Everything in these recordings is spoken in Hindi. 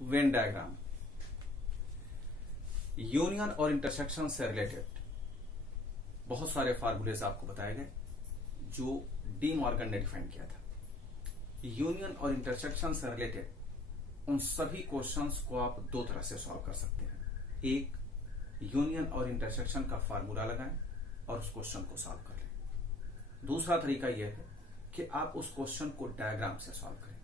Venn diagram. यूनियन और इंटरसेक्शन से रिलेटेड बहुत सारे फार्मूलेज आपको बताए गए जो डी मॉर्गन ने डिफाइन किया था। यूनियन और इंटरसेक्शन से रिलेटेड उन सभी क्वेश्चंस को आप दो तरह से सॉल्व कर सकते हैं। एक, यूनियन और इंटरसेक्शन का फार्मूला लगाएं और उस क्वेश्चन को सॉल्व कर लें। दूसरा तरीका यह है कि आप उस क्वेश्चन को डायग्राम से सॉल्व करें।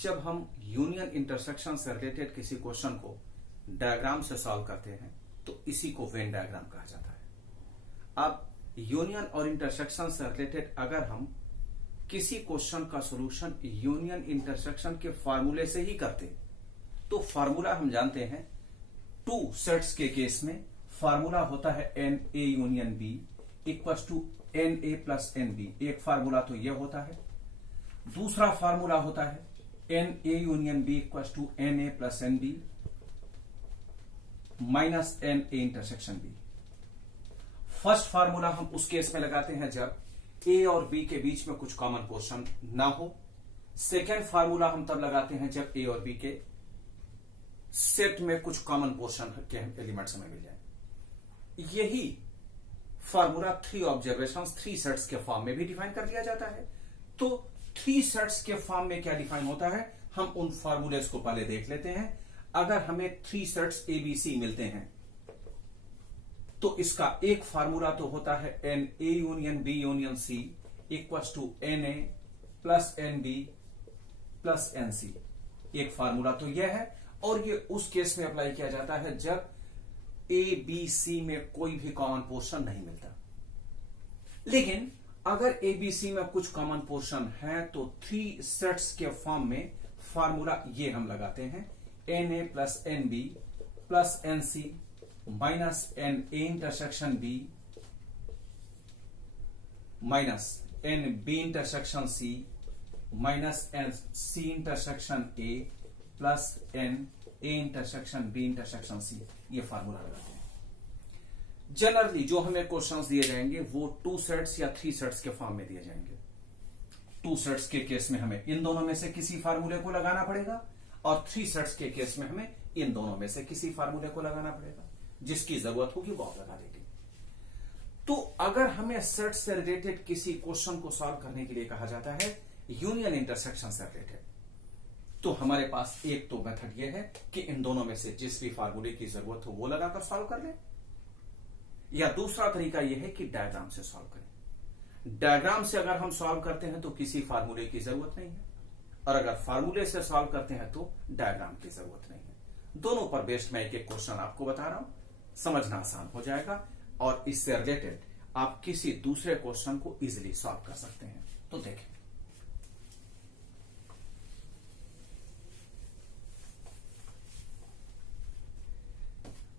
जब हम यूनियन इंटरसेक्शन से रिलेटेड किसी क्वेश्चन को डायग्राम से सॉल्व करते हैं तो इसी को वेन डायग्राम कहा जाता है। अब यूनियन और इंटरसेक्शन से रिलेटेड अगर हम किसी क्वेश्चन का सॉल्यूशन यूनियन इंटरसेक्शन के फार्मूले से ही करते तो फार्मूला हम जानते हैं, टू सेट्स के केस में फार्मूला होता है n A union B equal to n A plus n B. एक फार्मूला तो यह होता है। दूसरा फार्मूला होता है n A union B equal to n A plus n B minus n A intersection B. First formula हम उस केस में लगाते हैं जब ए और बी के बीच में कुछ कॉमन पोर्शन ना हो। सेकेंड फार्मूला हम तब लगाते हैं जब ए और बी के सेट में कुछ कॉमन पोर्शन के एलिमेंट्स हमें मिल जाए। यही formula three observations three sets के फॉर्म में भी डिफाइन कर दिया जाता है। तो थ्री सेट्स के फॉर्म में क्या डिफाइन होता है, हम उन फार्मूलेस को पहले देख लेते हैं। अगर हमें थ्री सेट्स एबीसी मिलते हैं तो इसका एक फार्मूला तो होता है n A union B union C equal to n A plus n B plus n C. एक फार्मूला तो यह है और ये उस केस में अप्लाई किया जाता है जब ए बी सी में कोई भी कॉमन पोर्शन नहीं मिलता। लेकिन अगर ए बी सी में कुछ कॉमन पोर्शन है तो थ्री सेट्स के फॉर्म में फार्मूला ये हम लगाते हैं n A plus n B plus n C minus n A intersection B minus n B intersection C minus n C intersection A plus n A intersection B intersection C. ये फार्मूला लगाते हैं। जनरली जो हमें क्वेश्चंस दिए जाएंगे वो टू सेट्स या थ्री सेट्स के फॉर्म में दिए जाएंगे। टू सेट्स के केस में हमें इन दोनों में से किसी फार्मूले को लगाना पड़ेगा और थ्री सेट्स के केस में हमें इन दोनों में से किसी फार्मूले को लगाना पड़ेगा। जिसकी जरूरत होगी वो आप लगा देंगे। तो अगर हमें सेट से रिलेटेड किसी क्वेश्चन को सॉल्व करने के लिए कहा जाता है यूनियन इंटरसेक्शन से रिलेटेड, तो हमारे पास एक तो मेथड यह है कि इन दोनों में से जिस भी फार्मूले की जरूरत हो वो लगाकर सॉल्व कर ले, या दूसरा तरीका यह है कि डायग्राम से सॉल्व करें। डायग्राम से अगर हम सॉल्व करते हैं तो किसी फार्मूले की जरूरत नहीं है और अगर फार्मूले से सॉल्व करते हैं तो डायग्राम की जरूरत नहीं है। दोनों पर बेस्ड मैं एक एक क्वेश्चन आपको बता रहा हूं, समझना आसान हो जाएगा और इससे रिलेटेड आप किसी दूसरे क्वेश्चन को इजीली सॉल्व कर सकते हैं। तो देखें,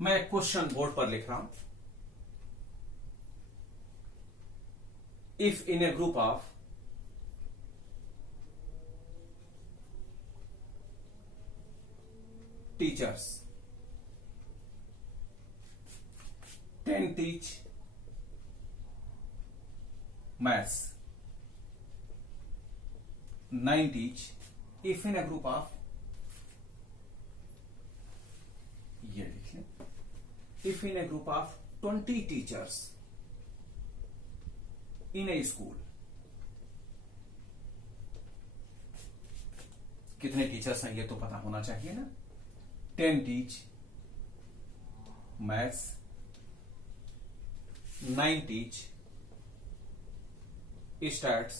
मैं क्वेश्चन बोर्ड पर लिख रहा हूं। If in A group of teachers 10 teach maths, 9 teach, if in a group of, ये लिख लें, if in a group of 20 teachers in a school, कितने टीचर्स हैं ये तो पता होना चाहिए ना। 10 teach maths, 9 teach stats,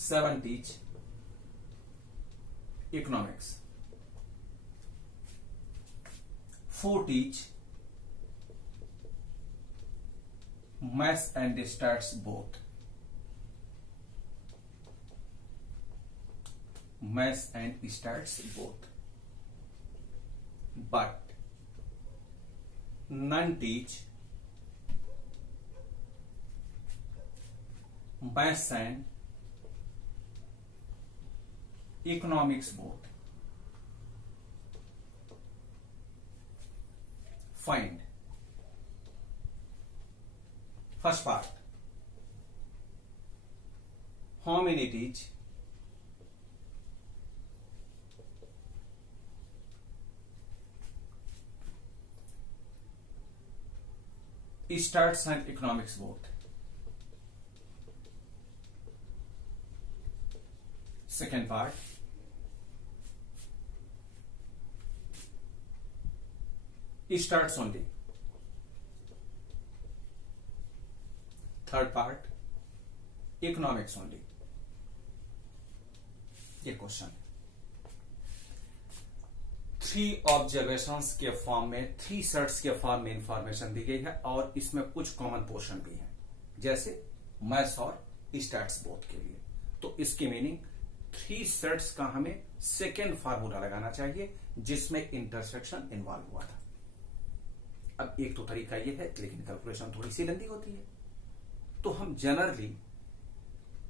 7 teach economics, 4 teach maths and stats both, maths and stats both, but none teach maths and economics both. Find first part, how many teach stats and economics both. Second part, stats only. Third part, economics only. ये क्वेश्चन है। 3 ऑब्जर्वेशंस के फॉर्म में, 3 सेट्स के फॉर्म में इंफॉर्मेशन दी गई है और इसमें कुछ कॉमन पोर्शन भी है, जैसे मैथ्स और स्टैट्स बोथ के लिए। तो इसकी मीनिंग 3 सेट्स का हमें सेकेंड फार्मूला लगाना चाहिए जिसमें इंटरसेक्शन इन्वॉल्व हुआ था। अब एक तो तरीका यह है, लेकिन कैलकुलेशन थोड़ी सी लंबी होती है, तो हम जनरली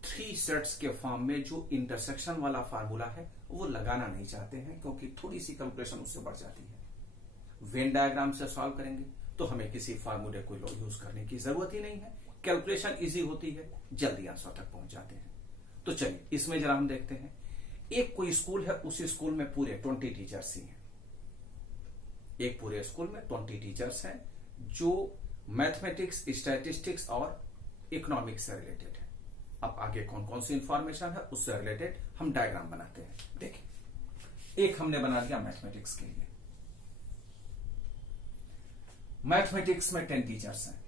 3 सेट्स के फॉर्म में जो इंटरसेक्शन वाला फार्मूला है वो लगाना नहीं चाहते हैं, क्योंकि थोड़ी सी कैलकुलेशन उससे बढ़ जाती है। वेन डायग्राम से सॉल्व करेंगे तो हमें किसी फार्मूले को यूज करने की जरूरत ही नहीं है, कैलकुलेशन इजी होती है, जल्दी आंसर तक पहुंच जाते हैं। तो चलिए इसमें जरा हम देखते हैं। एक कोई स्कूल है, उस स्कूल में पूरे 20 टीचर्स ही हैं। एक पूरे स्कूल में 20 टीचर्स हैं जो मैथमेटिक्स, स्टैटिस्टिक्स और इकोनॉमिक्स से रिलेटेड है। अब आगे कौन कौन सी इंफॉर्मेशन है उससे रिलेटेड हम डायग्राम बनाते हैं। देखिए, एक हमने बना दिया मैथमेटिक्स के लिए। मैथमेटिक्स में 10 टीचर्स हैं,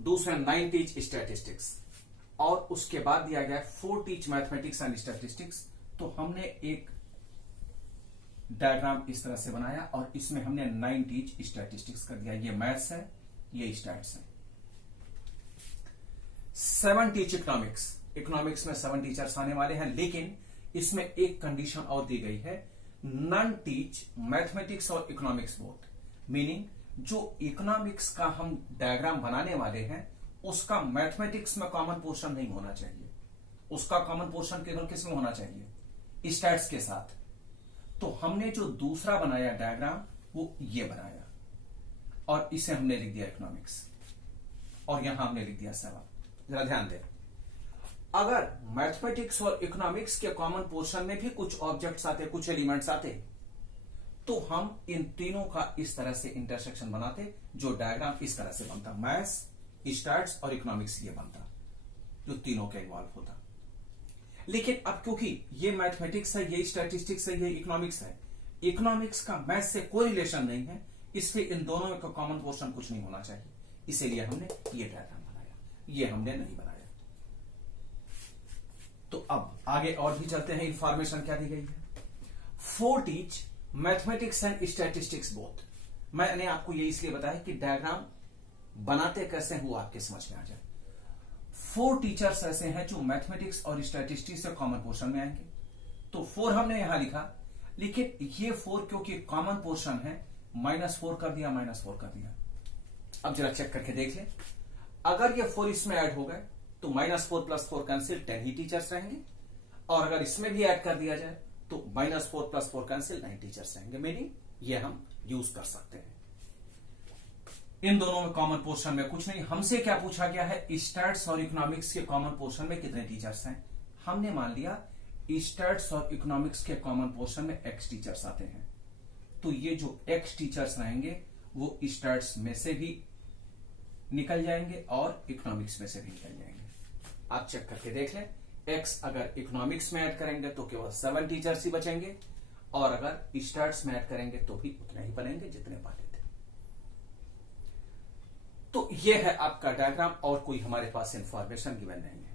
दूसरे 9 टीच स्टैटिस्टिक्स, और उसके बाद दिया गया 4 टीच मैथमेटिक्स एंड स्टैटिस्टिक्स। तो हमने एक डायग्राम इस तरह से बनाया और इसमें हमने 9 टीच स्टैटिस्टिक्स कर दिया। ये मैथ्स है, ये स्टैट्स है। 7 टीच इकोनॉमिक्स, इकोनॉमिक्स में 7 टीचर्स आने वाले हैं, लेकिन इसमें एक कंडीशन और दी गई है, नन टीच मैथमेटिक्स और इकोनॉमिक्स बोथ। मीनिंग जो इकोनॉमिक्स का हम डायग्राम बनाने वाले हैं उसका मैथमेटिक्स में कॉमन पोर्शन नहीं होना चाहिए, उसका कॉमन पोर्शन केवल किस में होना चाहिए, स्टैट्स के साथ। तो हमने जो दूसरा बनाया डायग्राम वो ये बनाया और इसे हमने लिख दिया इकोनॉमिक्स, और यहां हमने लिख दिया 7। जरा ध्यान दें, अगर मैथमेटिक्स और इकोनॉमिक्स के कॉमन पोर्शन में भी कुछ ऑब्जेक्ट्स आते, कुछ एलिमेंट्स आते, तो हम इन तीनों का इस तरह से इंटरसेक्शन बनाते, जो डायग्राम इस तरह से बनता, मैथ्स, स्टैट्स और इकोनॉमिक्स ये बनता, जो तीनों के इन्वॉल्व होता। लेकिन अब क्योंकि ये मैथमेटिक्स है, ये स्टैटिस्टिक्स है, ये इकोनॉमिक्स है, इकोनॉमिक्स का मैथ्स से कोई रिलेशन नहीं है, इसलिए इन दोनों का कॉमन पोर्शन कुछ नहीं होना चाहिए, इसीलिए हमने ये डायग्राम बनाया, ये हमने नहीं बनाया। तो अब आगे और भी चलते हैं। इंफॉर्मेशन क्या दी गई है, 4 teach mathematics and statistics both. मैंने आपको ये इसलिए बताया कि डायग्राम बनाते कैसे हुआ आपके समझ में आ जाए। 4 टीचर्स ऐसे हैं जो मैथमेटिक्स और स्टैटिस्टिक्स से कॉमन पोर्शन में आएंगे, तो 4 हमने यहां लिखा, लेकिन ये 4 क्योंकि कॉमन पोर्शन है, -4 कर दिया, -4 कर दिया। अब जरा चेक करके देख लें, अगर ये 4 इसमें ऐड हो गए तो -4 + 4 कैंसिल, 10 ही टीचर्स रहेंगे, और अगर इसमें भी ऐड कर दिया जाए तो -4 + 4 कैंसिल, 9 टीचर्स रहेंगे। मीनिंग ये हम यूज कर सकते हैं। इन दोनों में कॉमन पोर्शन में कुछ नहीं। हमसे क्या पूछा गया है, स्टैट्स और इकोनॉमिक्स के कॉमन पोर्शन में कितने टीचर्स हैं। हमने मान लिया स्टैट्स और इकोनॉमिक्स के कॉमन पोर्शन में x टीचर्स आते हैं, तो ये जो x टीचर्स रहेंगे वो स्टैट्स में से भी निकल जाएंगे और इकोनॉमिक्स में से भी निकल जाएंगे। आप चेक करके देख लें, x अगर इकोनॉमिक्स में ऐड करेंगे तो केवल 7 टीचर्स ही बचेंगे, और अगर स्टैट्स में ऐड करेंगे तो भी उतने ही बनेंगे जितने पहले थे। तो ये है आपका डायग्राम, और कोई हमारे पास इंफॉर्मेशन गिवन नहीं है,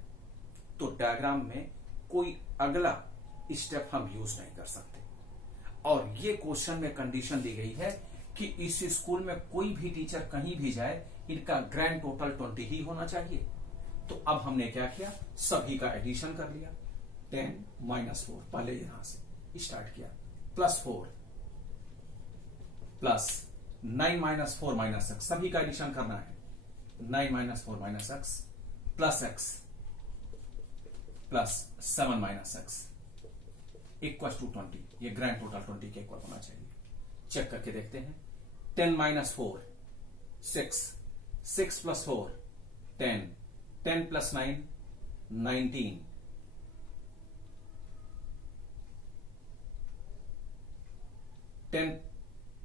तो डायग्राम में कोई अगला स्टेप हम यूज नहीं कर सकते। और ये क्वेश्चन में कंडीशन दी गई है कि इस स्कूल में कोई भी टीचर कहीं भी जाए, इनका ग्रैंड टोटल 20 ही होना चाहिए। तो अब हमने क्या किया, सभी का एडिशन कर लिया, 10 - 4 पहले यहां से स्टार्ट किया, +4 प्लस 9 - 4 - x, सभी का एडिशन करना है, 9 - 4 - x plus x plus 7 - x equal to 20। ये ग्रैंड टोटल 20 के इक्वल होना चाहिए। चेक करके देखते हैं, 10 - 4 6, 6 + 4 10, 10 + 9 19, 10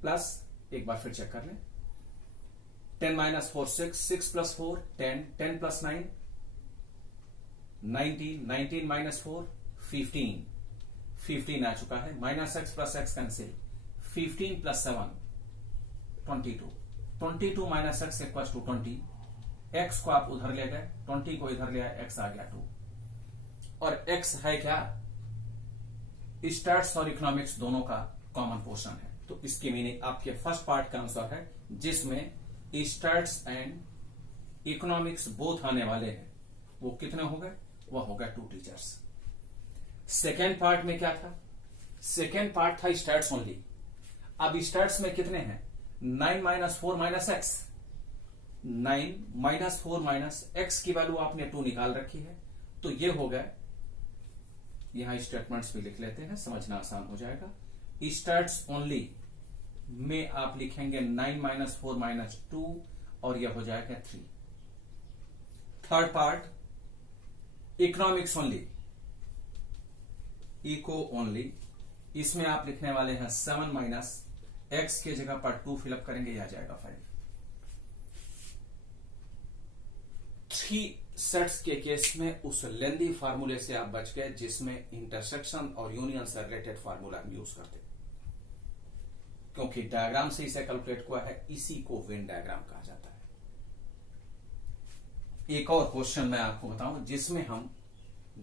प्लस, एक बार फिर चेक कर लें, 10 माइनस 4 6, 6 प्लस 4 10, 10 प्लस 9 19, 19 माइनस 4 15, 15 आ चुका है। Minus x plus x cancel, 15 plus 7 22, 22 minus x equal to 20। X को आप उधर ले गए, 20 को इधर ले आए, एक्स आ गया 2। और एक्स है क्या, स्टैट्स और इकोनॉमिक्स दोनों का कॉमन पोर्शन है। तो इसकी मीनिंग आपके फर्स्ट पार्ट का आंसर है, जिसमें स्टैट्स एंड इकोनॉमिक्स बोथ आने वाले हैं। वो कितने हो गए, वो हो गए 2 टीचर्स। सेकेंड पार्ट में क्या था, सेकेंड पार्ट था स्टैट्स ओनली। अब स्टैट्स में कितने हैं, 9 minus 4 minus x, 9 minus 4 minus x की वैल्यू आपने 2 निकाल रखी है। तो ये हो गए, यहां स्टेटमेंट्स भी लिख लेते हैं, समझना आसान हो जाएगा। स्टैट्स ओनली में आप लिखेंगे 9 माइनस 4 माइनस 2 और यह हो जाएगा 3। Third part economics only, eco only, इसमें आप लिखने वाले हैं 7 माइनस एक्स के जगह पर 2 फिलअप करेंगे, यह आ जाएगा 5। 3 सेट्स के केस में उस लेंदी फार्मूले से आप बच गए जिसमें इंटरसेक्शन और यूनियन से रिलेटेड फार्मूला हम यूज करते, क्योंकि डायग्राम से इसे कैलकुलेट हुआ है, इसी को वेन डायग्राम कहा जाता है। एक और क्वेश्चन मैं आपको बताऊं जिसमें हम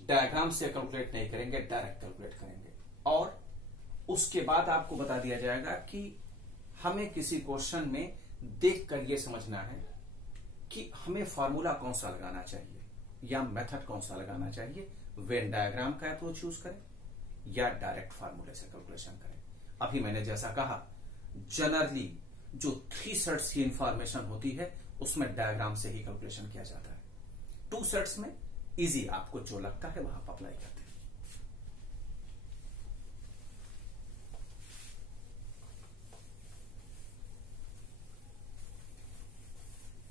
डायग्राम से कैलकुलेट नहीं करेंगे, डायरेक्ट कैलकुलेट करेंगे, और उसके बाद आपको बता दिया जाएगा कि हमें किसी क्वेश्चन में देखकर यह समझना है कि हमें फार्मूला कौन सा लगाना चाहिए या मेथड कौन सा लगाना चाहिए, वेन डायग्राम का अप्रोच यूज करें या डायरेक्ट फार्मूले से कैलकुलेशन करें। अभी मैंने जैसा कहा, जनरली जो 3 सेट्स की इंफॉर्मेशन होती है उसमें डायग्राम से ही कैलकुलेशन किया जाता है। 2 सेट्स में इजी, आपको जो लगता है वहां पर अप्लाई करते हैं।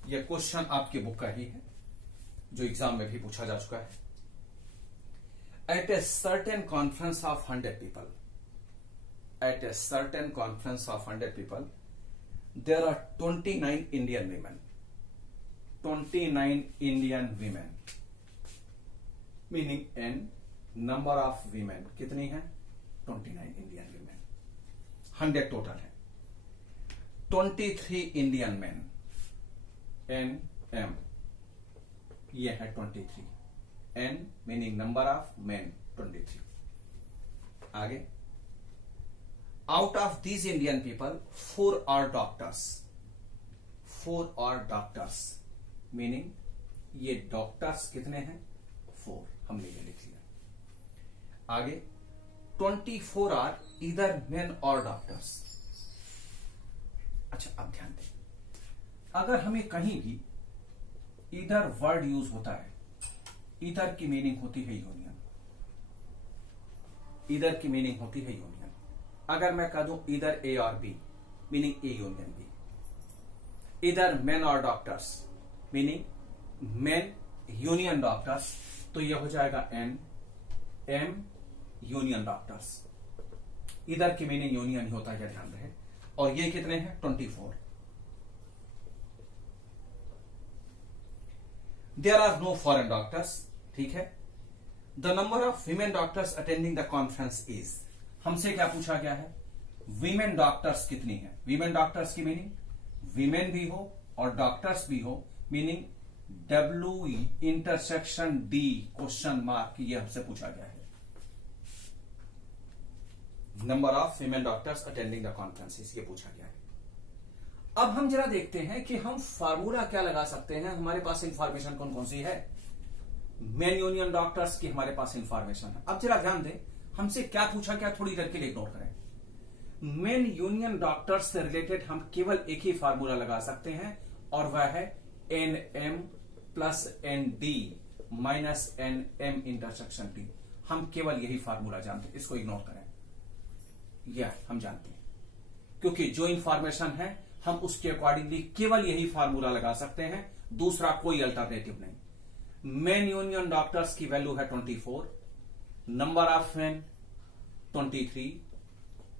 यह क्वेश्चन आपकी बुक का ही है, जो एग्जाम में भी पूछा जा चुका है। At a certain conference of 100 people, at a certain conference of 100 people, there are 29 Indian women. 29 Indian women. Meaning n number of women कितनी है, 29 Indian women. 100 टोटल है। 23 Indian men. N M ये है 23. N meaning number of men 23. आगे, out of these Indian people 4 are doctors. 4 are doctors meaning ये डॉक्टर्स कितने हैं, 4, हमने ये लिख लिया। आगे 24 are either men or doctors। अच्छा, अब ध्यान दें, अगर हमें कहीं भी इधर वर्ड यूज होता है, इधर की मीनिंग होती है यूनियन, इधर की मीनिंग होती है यूनियन। अगर मैं कह दूं इधर ए और B, meaning A union B. इधर मेन और doctors, meaning men union doctors, तो यह हो जाएगा एन एम यूनियन डॉक्टर्स। इधर की मीनिंग यूनियन ही होता है, ध्यान रहे। और ये कितने हैं, 24। There are no foreign doctors, ठीक है। The number of women doctors attending the conference is, हमसे क्या पूछा गया है, वीमेन डॉक्टर्स कितनी है। वीमेन डॉक्टर्स की मीनिंग वीमेन भी हो और डॉक्टर्स भी हो, meaning W intersection D question mark, ये हमसे पूछा गया है। Number of women doctors attending the conferences, ये पूछा गया है। अब हम जरा देखते हैं कि हम फार्मूला क्या लगा सकते हैं। हमारे पास इंफॉर्मेशन कौन कौन सी है, मेन यूनियन डॉक्टर्स की हमारे पास इंफॉर्मेशन है। अब जरा ध्यान दें, हमसे क्या पूछा, क्या थोड़ी देर के लिए इग्नोर करें। मेन यूनियन डॉक्टर्स से रिलेटेड हम केवल एक ही फार्मूला लगा सकते हैं, और वह है n M plus n D minus n M intersection T. हम केवल यही फार्मूला जानते हैं, इसको इग्नोर करें। यह हम जानते हैं, क्योंकि जो इंफॉर्मेशन है हम उसके अकॉर्डिंगली केवल यही फार्मूला लगा सकते हैं, दूसरा कोई अल्टरनेटिव नहीं। मेन यूनियन डॉक्टर्स की वैल्यू है 24, number of main 23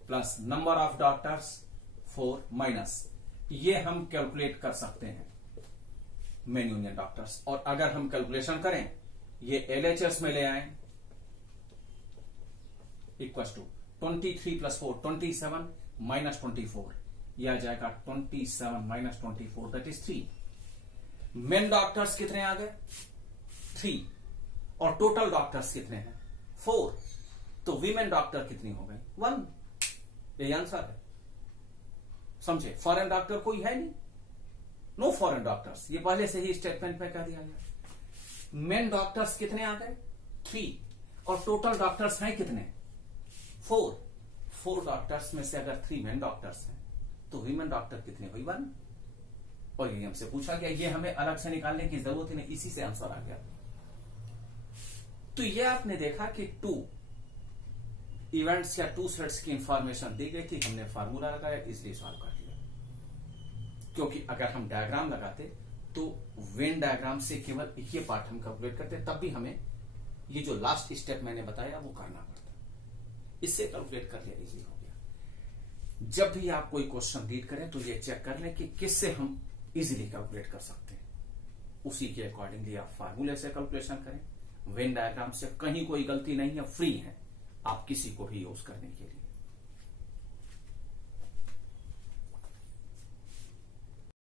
plus number of doctors 4 minus ये हम कैलकुलेट कर सकते हैं मेन यूनियन डॉक्टर्स। और अगर हम कैलकुलेशन करें, ये LHS में ले आए, इक्वल टू 23 + 4 27 - 24, यह आ जाएगा 27 - 24 दैट इज 3। मेन डॉक्टर्स कितने आ गए? 3। और टोटल डॉक्टर्स कितने हैं? 4। तो वीमेन डॉक्टर कितनी हो गई? 1। यही आंसर है, समझे? फॉरेन डॉक्टर कोई है नहीं, नो फॉरेन डॉक्टर्स, ये पहले से ही स्टेटमेंट में कह दिया गया। मेन डॉक्टर्स कितने आ गए? 3। और टोटल डॉक्टर्स हैं कितने? 4। 4 डॉक्टर्स में से अगर 3 मेन डॉक्टर्स हैं तो वीमेन डॉक्टर कितने हुई? 1। और ये हमसे पूछा गया, ये हमें अलग से निकालने की जरूरत ही नहीं, इसी से आंसर आ गया। तो ये आपने देखा कि 2 इवेंट्स या 2 सेट्स की इंफॉर्मेशन दी गई थी, हमने फार्मूला लगाया, इसलिए सॉल्व कर दिया। क्योंकि अगर हम डायग्राम लगाते तो वेन डायग्राम से केवल ये पार्ट हम कैलकुलेट करते, तब भी हमें ये जो लास्ट स्टेप मैंने बताया वो करना पड़ता। इससे कैलकुलेट कर लिया, इजी हो गया। जब भी आप कोई क्वेश्चन रीड करें तो ये चेक कर लें कि किससे हम इजीली कैलकुलेट कर सकते हैं, उसी के अकॉर्डिंगली आप फार्मूले से कैलकुलेशन करें। वेन डायग्राम से कहीं कोई गलती नहीं है, फ्री है आप किसी को भी यूज करने के लिए।